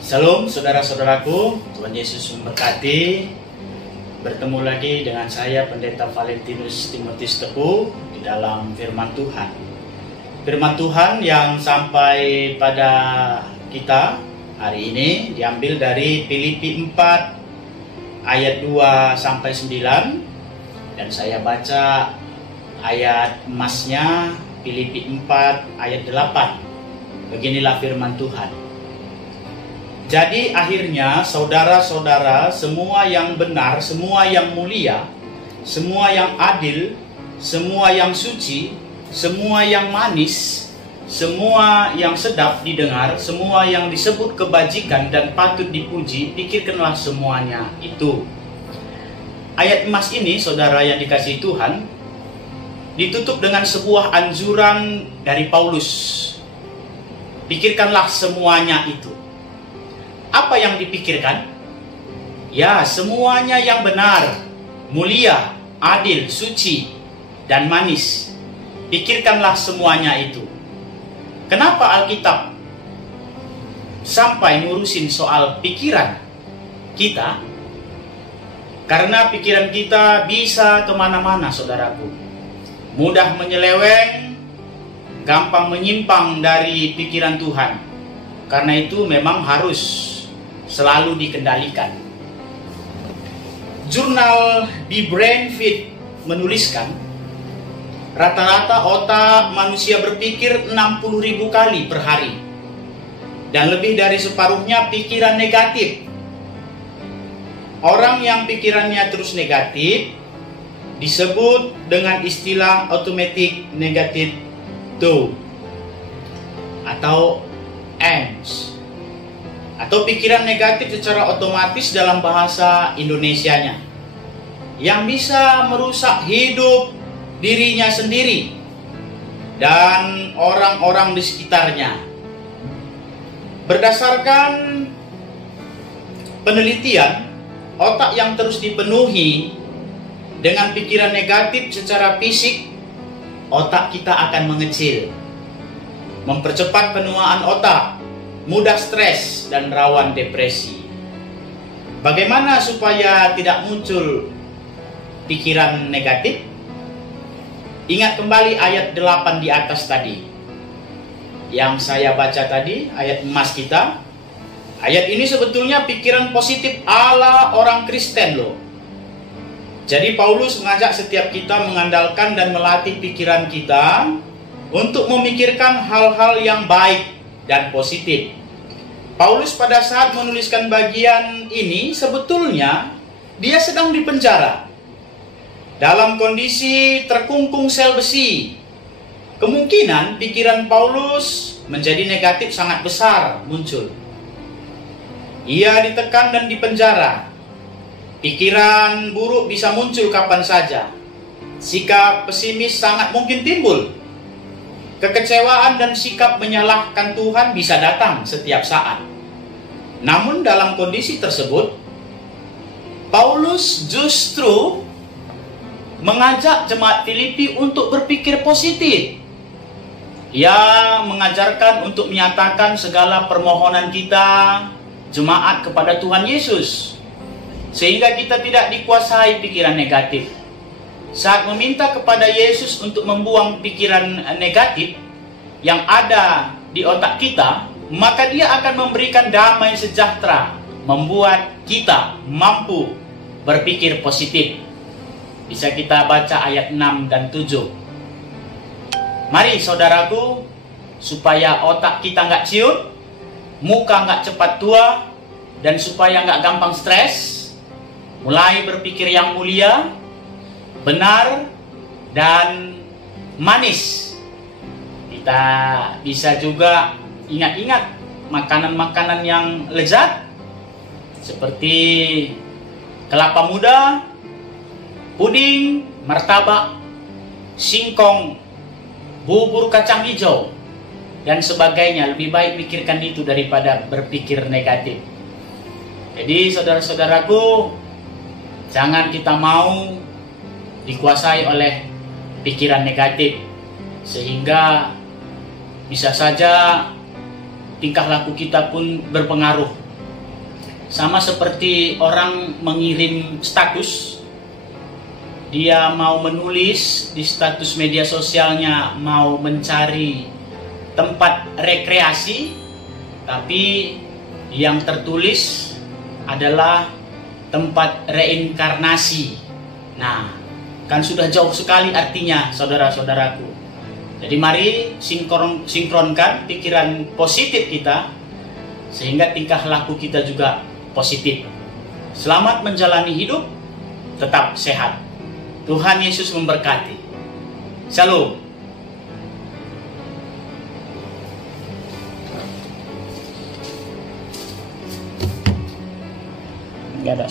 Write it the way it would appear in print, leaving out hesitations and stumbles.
Shalom saudara-saudaraku, Tuhan Yesus memberkati. Bertemu lagi dengan saya Pendeta Valentinus Timotius Teguh di dalam firman Tuhan. Firman Tuhan yang sampai pada kita hari ini diambil dari Filipi 4 ayat 2 sampai 9, dan saya baca ayat emasnya Filipi 4 ayat 8. Beginilah firman Tuhan. Jadi akhirnya saudara-saudara, semua yang benar, semua yang mulia, semua yang adil, semua yang suci, semua yang manis, semua yang sedap didengar, semua yang disebut kebajikan dan patut dipuji, pikirkanlah semuanya itu. Ayat emas ini, saudara yang dikasihi Tuhan, ditutup dengan sebuah anjuran dari Paulus. Pikirkanlah semuanya itu. Apa yang dipikirkan? Ya, semuanya yang benar, mulia, adil, suci, dan manis. Pikirkanlah semuanya itu. Kenapa Alkitab sampai ngurusin soal pikiran kita? Karena pikiran kita bisa kemana-mana, saudaraku. Mudah menyeleweng, gampang menyimpang dari pikiran Tuhan. Karena itu memang harus selalu dikendalikan. Jurnal The Brain Fit menuliskan, rata-rata otak manusia berpikir 60.000 kali per hari. Dan lebih dari separuhnya pikiran negatif. Orang yang pikirannya terus negatif disebut dengan istilah automatic negative thought atau ANS, atau pikiran negatif secara otomatis dalam bahasa Indonesianya, yang bisa merusak hidup dirinya sendiri dan orang-orang di sekitarnya. Berdasarkan penelitian, otak yang terus dipenuhi dengan pikiran negatif secara fisik, otak kita akan mengecil, mempercepat penuaan otak, mudah stres, dan rawan depresi. Bagaimana supaya tidak muncul pikiran negatif? Ingat kembali ayat 8 di atas tadi, yang saya baca tadi, ayat emas kita. Ayat ini sebetulnya pikiran positif ala orang Kristen loh. Jadi Paulus mengajak setiap kita mengandalkan dan melatih pikiran kita untuk memikirkan hal-hal yang baik dan positif. Paulus pada saat menuliskan bagian ini sebetulnya dia sedang dipenjara dalam kondisi terkungkung sel besi. Kemungkinan pikiran Paulus menjadi negatif sangat besar muncul. Ia ditekan dan dipenjara. Pikiran buruk bisa muncul kapan saja. Sikap pesimis sangat mungkin timbul. Kekecewaan dan sikap menyalahkan Tuhan bisa datang setiap saat. Namun dalam kondisi tersebut, Paulus justru mengajak jemaat Filipi untuk berpikir positif. Ia mengajarkan untuk menyatakan segala permohonan kita, jemaat, kepada Tuhan Yesus, sehingga kita tidak dikuasai pikiran negatif. Saat meminta kepada Yesus untuk membuang pikiran negatif yang ada di otak kita, maka Dia akan memberikan damai sejahtera, membuat kita mampu berpikir positif. Bisa kita baca ayat 6 dan 7. Mari saudaraku, supaya otak kita nggak ciut, muka nggak cepat tua, dan supaya nggak gampang stres, mulai berpikir yang mulia, benar, dan manis. Kita bisa juga ingat-ingat makanan-makanan yang lezat seperti kelapa muda, puding, martabak, singkong, bubur kacang hijau, dan sebagainya. Lebih baik pikirkan itu daripada berpikir negatif. Jadi saudara-saudaraku, jangan kita mau dikuasai oleh pikiran negatif, sehingga bisa saja tingkah laku kita pun berpengaruh. Sama seperti orang mengirim status, dia mau menulis di status media sosialnya mau mencari tempat rekreasi, tapi yang tertulis adalah tempat reinkarnasi. Nah, kan sudah jauh sekali artinya, saudara-saudaraku. Jadi mari sinkronkan pikiran positif kita, sehingga tingkah laku kita juga positif. Selamat menjalani hidup, tetap sehat. Tuhan Yesus memberkati. Shalom. Nggak ada.